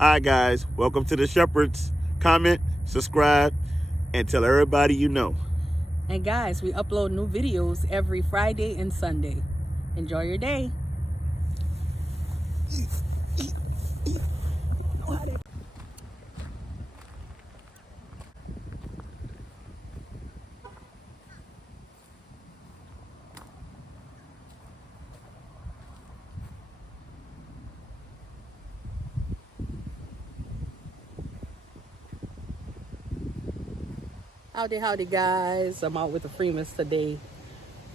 Hi, guys. Welcome to the Shepherds. Comment, subscribe, and tell everybody you know. And guys, we upload new videos every Friday and Sunday. Enjoy your day. Howdy guys. I'm out with the Freemans today.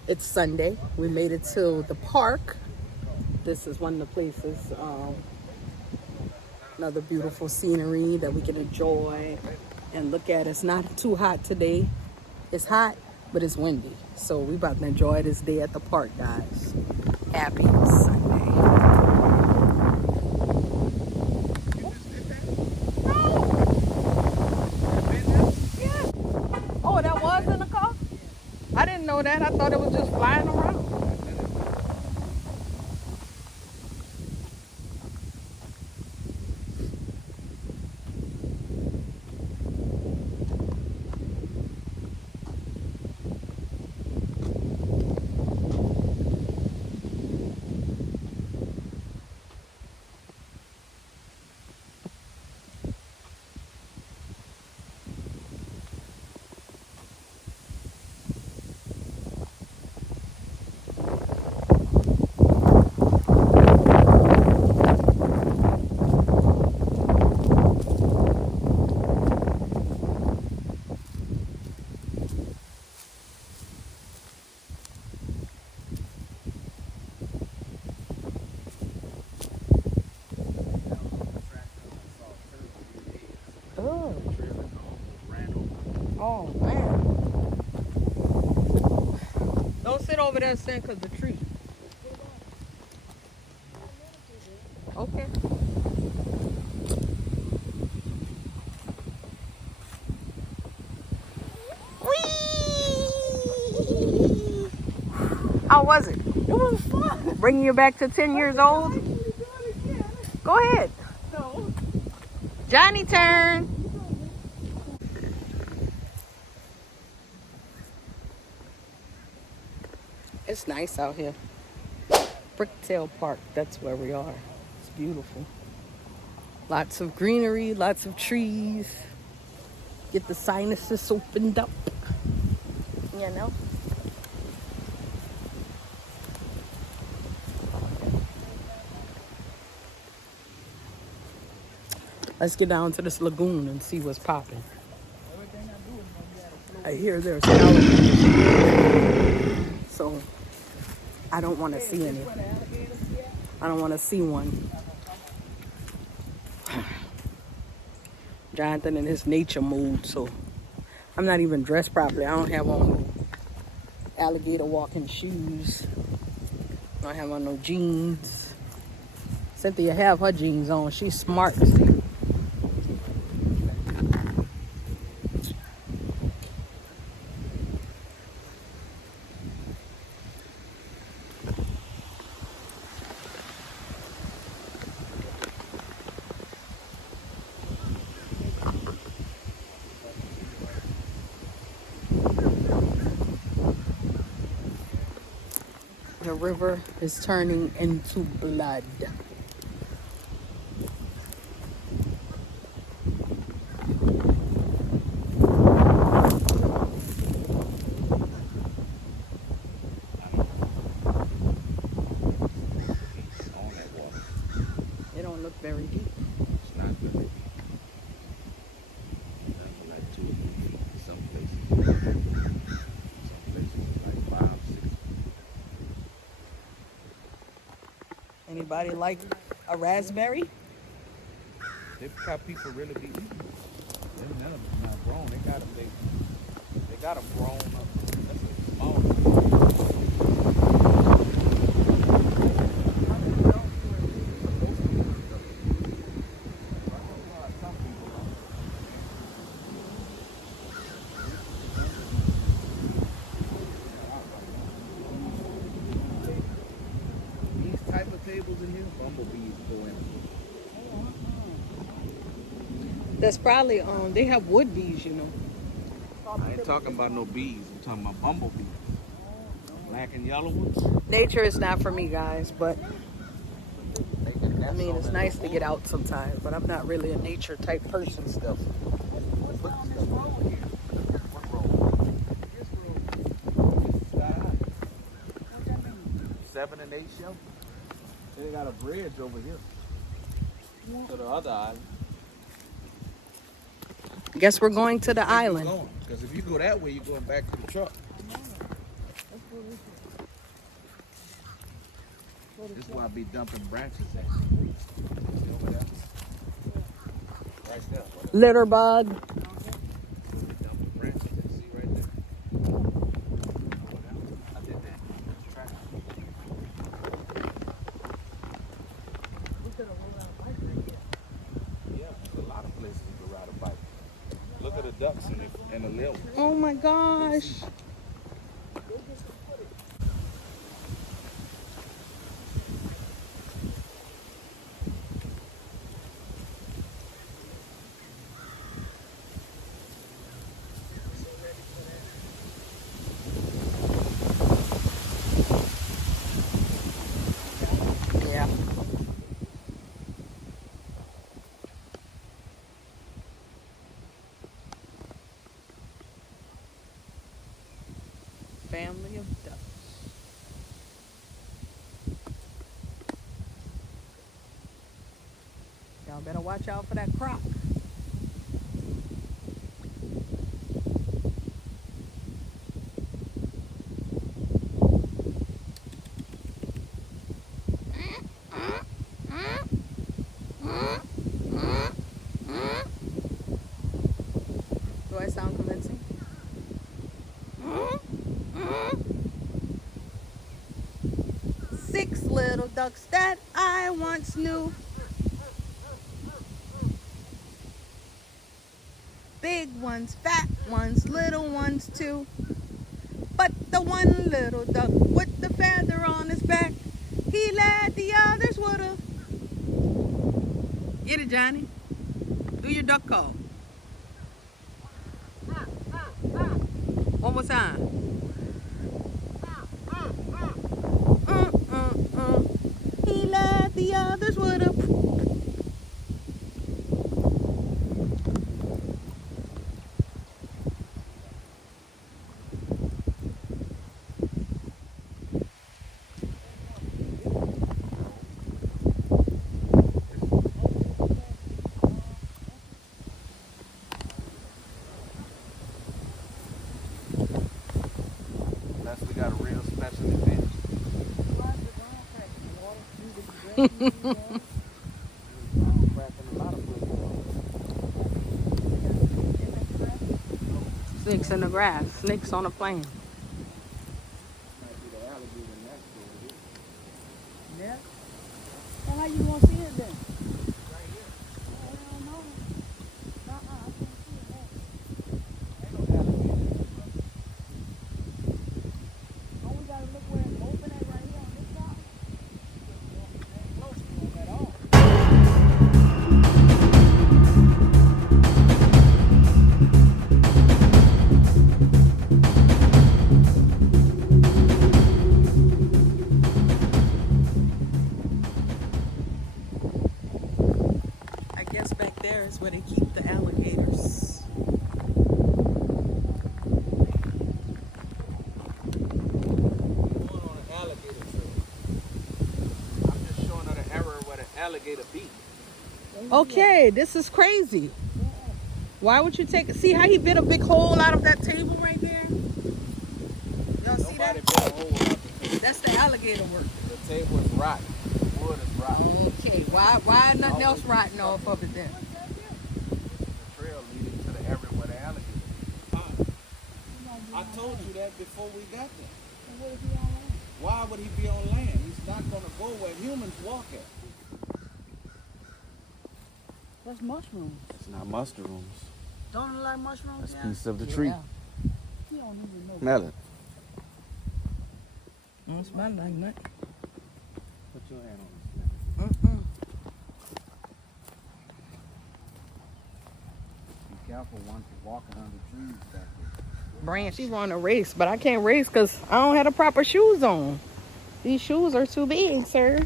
It's Sunday. We made it to the park. This is one of the places, another beautiful scenery that we can enjoy and look at. It's not too hot today. It's hot, but it's windy. So we about to enjoy this day at the park, guys. Happy Sunday. Oh, that was in the car? I didn't know that. I thought it was just flying around. Oh man. Don't sit over there saying because the tree. Okay. Whee! How was it? It was fun. Bringing you back to 10 years old? Go ahead. No. Johnny turn. It's nice out here. Bricktail Park, that's where we are. It's beautiful. Lots of greenery, lots of trees. Get the sinuses opened up. You know? Let's get down to this lagoon and see what's popping. I hear there's alligators, so I don't want to see any. I don't want to see one. Jonathan in his nature mood, so I'm not even dressed properly. I don't have on alligator walking shoes. I don't have on no jeans. Cynthia have her jeans on. She's smart. The river is turning into blood. It don't look very deep. It's not very deep. Like 2 or 3 feet in some places. Some places it's like 5, 6. Anybody like a raspberry? They got people really be eating. Them none of them not grown. They got them grown up. That's a small one. These type of tables in here, bumblebees go in. That's probably they have wood bees, you know. I ain't talking about no bees. I'm talking about bumblebees. Black and yellow ones. Nature is not for me, guys, but They get I nests mean on it's that nice to little get out sometimes, but I'm not really a nature type person. stuff. Put the stuff over here. What road? This road. This is Sky High. What that mean? 7 and 8 shelter. They got a bridge over here to the other island. Guess we're going to the island. Because if you go that way, you're going back to the truck. This is why I be dumping branches at. See over there? Right there. Litter bug. Dumping branches at. See right there? Over there. I did that. Track. Yeah, there's a lot of places you can ride a bike. Look at the ducks and the lil. Oh my gosh. Yeah. Family of ducks. Y'all better watch out for that croc. Do I sound convincing? Six little ducks that I once knew. Big ones, fat ones, little ones too. But the one little duck with the feather on his back, he led the others with a... Get it, Johnny. Do your duck call. One more time. He led the others with a... Unless we got a real special event. Snakes in the grass. Snakes on a plane. Yeah. Well, how you gonna see it then? I don't know. I can't see it there. Oh, we gotta look where it's open at right here on this side. Ain't close to them at all. I guess back there is where they keep the alligators. Going on an alligator trail. I'm just showing her the error where the alligator be. Okay, this is crazy. Why would you take... See how he bit a big hole out of that table right there? Y'all see that? Nobody bit a hole out the table. That's the alligator work. The table is rotten. The wood is rotten. Okay, why nothing else rotting off of it then? The trail leading to the area where the alligator is. I told you that before we got there. And what if he on land? Why would he be on land? He's not going to go where humans walk at. That's mushrooms. It's not mushrooms. Don't it look like mushrooms? That's a Yeah. piece of the tree. Yeah. You don't even know. Smell it. Don't smell like that. Put your hand on it. Mm-mm. careful once you're walking under trees back there. Brand, she want to race, but I can't race because I don't have the proper shoes on. These shoes are too big, sir.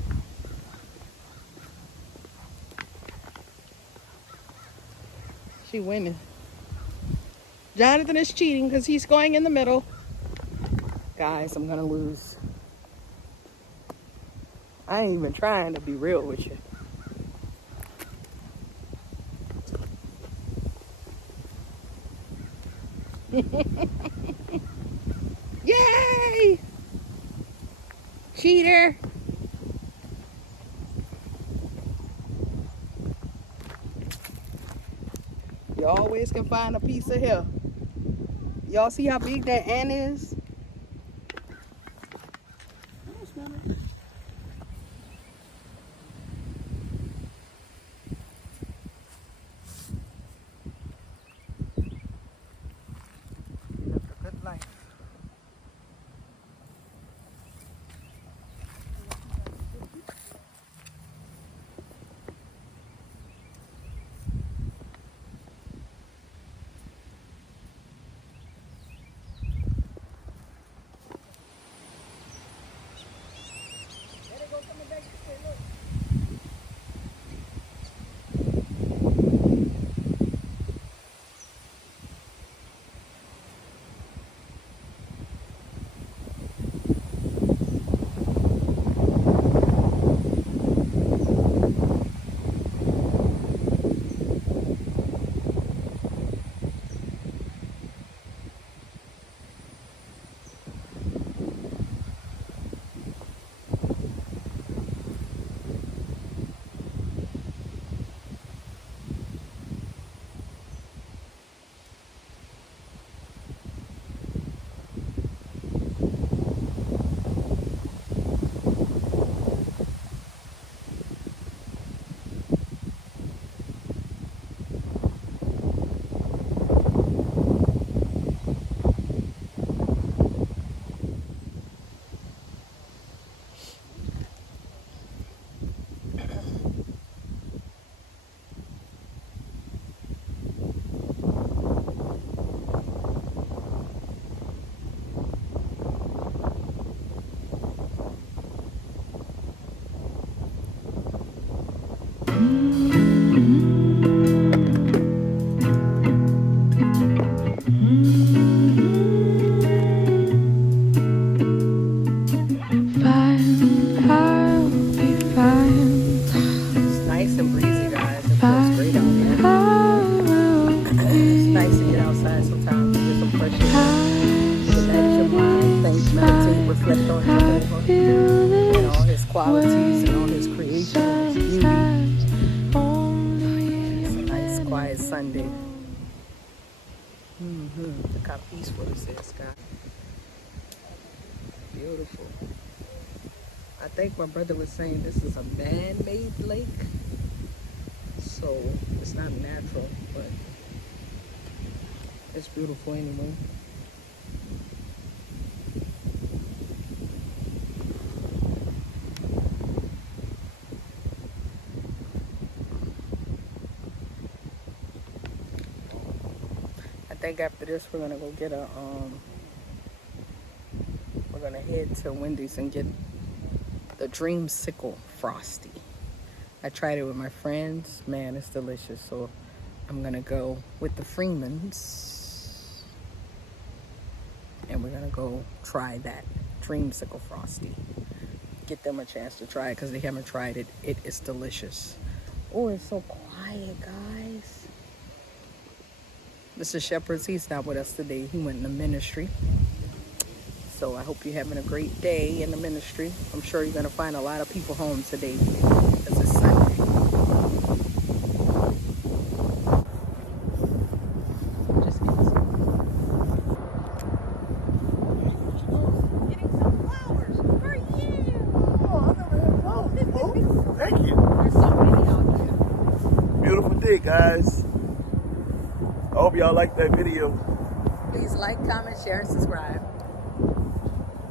She winning. Jonathan is cheating because he's going in the middle. Guys, I'm gonna lose. I ain't even trying to be real with you. Yay! Cheater! You always can find a piece of hair. Y'all see how big that ant is? Good life. It's nice and breezy, guys. It feels great out here. It's nice to get outside sometimes and get some fresh air. Relax your mind, think, meditate, reflect on Jehovah and all his qualities and all his creation and his beauty. It's a nice, quiet Sunday. Look how peaceful this is, guys. Beautiful. I think my brother was saying this is a man-made lake, so it's not natural, but it's beautiful anyway. I think after this we're gonna go get we're gonna head to Wendy's and get the Dreamsicle Frosty. I tried it with my friends. Man, it's delicious. So I'm gonna go with the Freemans and we're gonna go try that Dreamsicle Frosty. Get them a chance to try it because they haven't tried it. It is delicious. Oh, it's so quiet, guys. Mr. Shepherds, he's not with us today. He went into ministry. So I hope you're having a great day in the ministry. I'm sure you're going to find a lot of people home today because it's Sunday. Just getting some flowers for you. Oh, I never had flowers before. Thank you. There's so many out there. Beautiful day, guys. I hope y'all like that video. Please like, comment, share, and subscribe.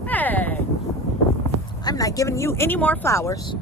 Hey, I'm not giving you any more flowers.